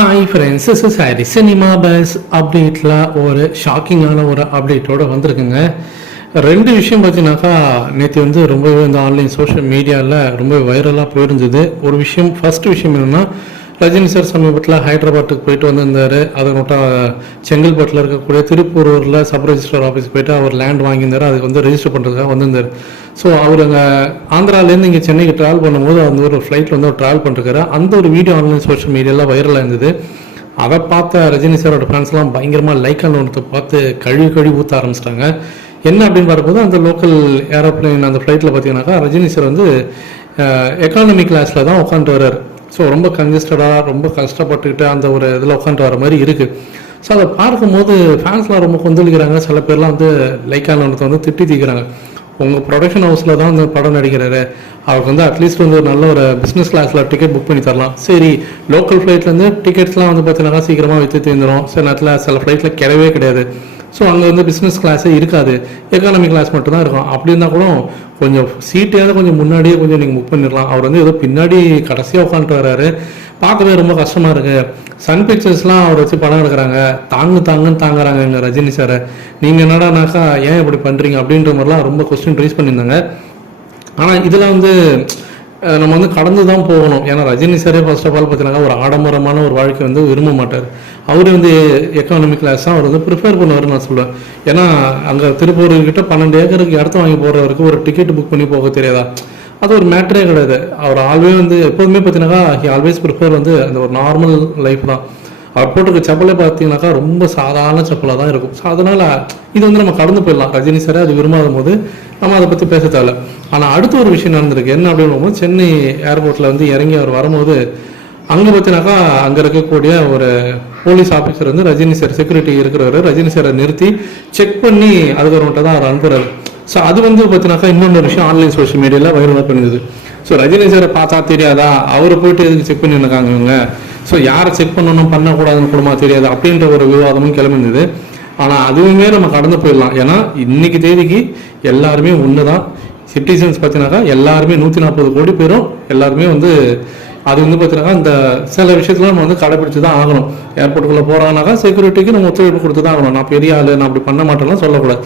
Hi friends is is Harry cinema buzz அப்டேட்டில் ஒரு ஷாக்கிங்கான ஒரு அப்டேட்டோட வந்திருக்குங்க. ரெண்டு விஷயம் பார்த்தீங்கன்னாக்கா நேற்று வந்து ரொம்பவே இந்த ஆன்லைன் சோஷியல் மீடியாவில் ரொம்ப வைரலாக போயிருந்தது. ஒரு விஷயம் ஃபஸ்ட் விஷயம் என்னென்னா ரஜினி சார் சமீபத்தில் ஹைதராபாத்துக்கு போயிட்டு வந்திருந்தார். அதை மட்டும் செங்கல்பட்டில் இருக்கக்கூடிய திருப்பூரூரில் சப் ரெஜிஸ்டர் ஆஃபீஸ் போயிட்டு அவர் லேண்ட் வாங்கியிருந்தார். அதுக்கு வந்து ரெஜிஸ்டர் பண்ணுறதுக்காக வந்திருந்தார். ஸோ அவர் அங்கே ஆந்திராலேருந்து இங்கே சென்னைக்கு ட்ராவல் பண்ணும்போது அந்த ஒரு ஃப்ளைட்டில் வந்து அவர் ட்ராவல் பண்ணிருக்காரு. அந்த ஒரு வீடியோ ஆன்லைன் சோஷியல் மீடியாவில் வைரலாக இருந்தது. அதை பார்த்த ரஜினி சாரோட ஃபேன்ஸ்லாம் பயங்கரமாக லைக் ஒன்றத்தை பார்த்து கழுவி கழுவி ஊற்ற ஆரம்பிச்சிட்டாங்க. என்ன அப்படின்னு பார்க்கும்போது அந்த லோக்கல் ஏரோப்ளேன் அந்த ஃப்ளைட்டில் பார்த்தீங்கன்னாக்கா ரஜினி சார் வந்து எக்கானமி கிளாஸில் தான் உட்காந்துட்டு வர்றார். ஸோ ரொம்ப கன்ஜஸ்டடாக ரொம்ப கஷ்டப்பட்டுக்கிட்டு அந்த ஒரு இதில் உட்காந்துட்டு வர மாதிரி இருக்குது ஸோ அதை பார்க்கும்போது ஃபேன்ஸ்லாம் ரொம்ப கொந்தளிக்கிறாங்க. சில பேர்லாம் வந்து லைக்கான ஒன்றத்தை வந்து திட்டி தீக்கிறாங்க. உங்கள் ப்ரொடக்ஷன் ஹவுஸில் தான் அந்த படம் நடிக்கிறாரு. அவருக்கு வந்து அட்லீஸ்ட் வந்து ஒரு நல்ல ஒரு பிஸ்னஸ் கிளாஸில் டிக்கெட் புக் பண்ணி தரலாம். சரி லோக்கல் ஃப்ளைட்லேருந்து டிக்கெட்ஸ்லாம் வந்து பார்த்தீங்கன்னா சீக்கிரமாக விற்று தீர்ந்துடும் சில நேரத்தில் சில ஃப்ளைட்டில் கிடையவே கிடையாது. ஸோ அங்கே வந்து பிஸ்னஸ் கிளாஸே இருக்காது. எக்கானமி கிளாஸ் மட்டும்தான் இருக்கும். அப்படி இருந்தால் கூட கொஞ்சம் சீட்டையாவது கொஞ்சம் முன்னாடியே கொஞ்சம் நீங்கள் புக் பண்ணிடலாம். அவர் வந்து ஏதோ பின்னாடி கடைசியாக உட்காந்துட்டு வராரு. பார்க்கவே ரொம்ப கஷ்டமாக இருக்குது சன் பிக்சர்ஸ்லாம் அவர் வச்சு படம் எடுக்கிறாங்க. தாங்கு தாங்குன்னு தாங்குறாங்க எங்கள் ரஜினி சாரை நீங்கள் என்னடானாக்கா ஏன் இப்படி பண்ணுறீங்க அப்படின்ற மாதிரிலாம் ரொம்ப கொஸ்டின் ரைஸ் பண்ணியிருந்தாங்க. ஆனால் இதில் வந்து நம்ம வந்து கடந்து தான் போகணும். ஏன்னா ரஜினி சாரே ஃபர்ஸ்ட் ஆஃப் ஆல் பார்த்தீங்கன்னா ஒரு ஆடம்பரமான ஒரு வாழ்க்கை வந்து விரும்ப மாட்டார். அவரே வந்து எக்கானமி கிளாஸ் தான் அவர் வந்து ப்ரிஃபேர் பண்ணுவார்னு நான் சொல்லுவேன் ஏன்னா அங்கே திருப்பூர்கிட்ட பன்னெண்டு ஏக்கருக்கு இடத்த வாங்கி போடுறவருக்கு ஒரு டிக்கெட் புக் பண்ணி போக தெரியாதா? அது ஒரு மேட்டரே கிடையாது. அவர் ஆல்வே வந்து எப்போதுமே பார்த்தீங்கன்னா ஹி ஆல்வேஸ் ப்ரிஃபர் வந்து அந்த ஒரு நார்மல் லைஃப் தான். அவர் போட்டிருக்க செப்பலை பார்த்தீங்கன்னாக்கா ரொம்ப சாதாரண செப்பலாக தான் இருக்கும். ஸோ அதனால் இது வந்து நம்ம கடந்து போயிடலாம். ரஜினி சாரே அது விரும்பாத போது நம்ம அதை பற்றி பேச தேவை ஆனால் அடுத்த ஒரு விஷயம் நடந்திருக்கு. என்ன அப்படின்னு சென்னை ஏர்போர்ட்டில் வந்து இறங்கி அவர் வரும்போது அங்கே பார்த்தீங்கன்னாக்கா அங்கே இருக்கக்கூடிய ஒரு போலீஸ் ஆஃபீஸர் வந்து ரஜினி சார் செக்யூரிட்டி இருக்கிறவர். ரஜினி சாரை நிறுத்தி செக் பண்ணி அதுக்கப்புறமேட்டு தான் அவர் அனுப்புறாரு. ஸோ அது வந்து பார்த்தீங்கன்னாக்கா இன்னொன்று விஷயம் ஆன்லைன் சோஷியல் மீடியாவில் வைரலாக பண்ணுது ஸோ ரஜினி சாரை பார்த்தா தெரியாதா? அவரை போயிட்டு எதுக்கு செக் பண்ணிருக்காங்க இவங்க? ஸோ யாரை செக் பண்ணணும் பண்ணக்கூடாதுன்னு கூடமா தெரியாது அப்படின்ற ஒரு விவாதமும் கிளம்பிருந்தது ஆனால் அதுவுமே நம்ம கடந்து போயிடலாம். ஏன்னா இன்னைக்கு தேதிக்கு எல்லாருமே ஒன்று தான் சிட்டிசன்ஸ் பார்த்தீங்கன்னாக்கா எல்லாருமே நூற்றி நாற்பது கோடி பேரும் எல்லாருமே வந்து அது வந்து பார்த்தீங்கன்னா இந்த சில விஷயத்துல நம்ம வந்து கடைபிடிச்சு தான் ஆகணும் ஏர்போர்ட்டுக்குள்ளே போகிறாங்கனாக்கா செக்யூரிட்டிக்கு நம்ம ஒத்துழைப்பு கொடுத்து தான் ஆகணும். நான் பெரிய ஆள் நான் அப்படி பண்ண மாட்டேன்லாம் சொல்லக்கூடாது.